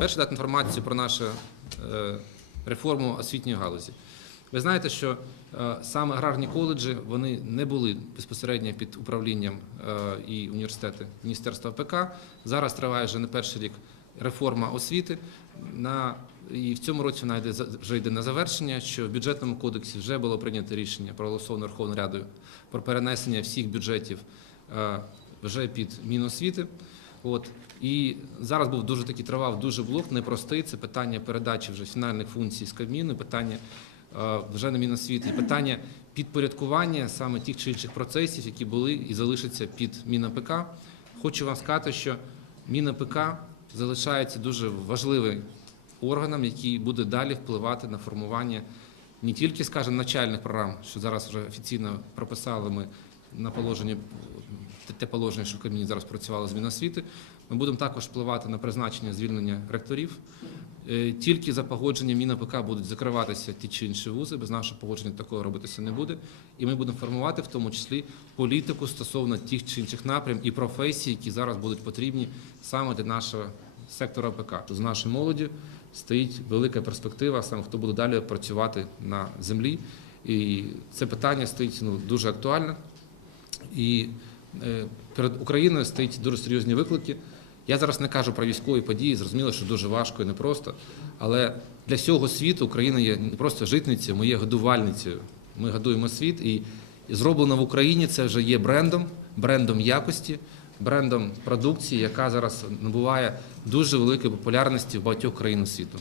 Перше дати інформацію про нашу е, реформу освітньої галузі. Ви знаєте, що е, саме аграрні коледжі вони не були безпосередньо під управлінням е, і університети Міністерства ПК. Зараз триває вже не перший рік реформа освіти. На і в цьому році вона йде вже йде на завершення. Що в бюджетному кодексі вже було прийнято рішення проголосовано Верховною Радою про перенесення всіх бюджетів вже під Міносвіти. От і зараз був дуже такий тривав дуже блок, непростий. Це питання передачі вже фінальних функцій з Кабміну, питання е, вже на Міносвіти, і питання підпорядкування саме тих чи інших процесів, які були і залишаться під МінАПК. Хочу вам сказати, що МінАПК залишається дуже важливим органом, який буде далі впливати на формування не тільки, скажімо, начальних програм, що зараз вже офіційно прописали ми на положенні те- положення, що в зараз працювало з Міносвіти. Ми будемо також впливати на призначення звільнення ректорів. Е, Тільки за погодженням МінАПК будуть закриватися ті чи інші вузи. Без нашого погодження такого робитися не буде. І ми будемо формувати в тому числі політику стосовно тих чи інших напрям і професій, які зараз будуть потрібні саме для нашого сектора АПК. З нашої молоді стоїть велика перспектива, саме хто буде далі працювати на землі. І це питання стоїть ну, дуже актуально. І перед Україною стоїть дуже серйозні виклики. Я зараз не кажу про військові події, зрозуміло, що дуже важко і непросто. Але для всього світу Україна є не просто житницею, ми є годувальницею. Ми годуємо світ, і, і зроблено в Україні це вже є брендом, брендом якості, брендом продукції, яка зараз набуває дуже великої популярності в багатьох країнах світу.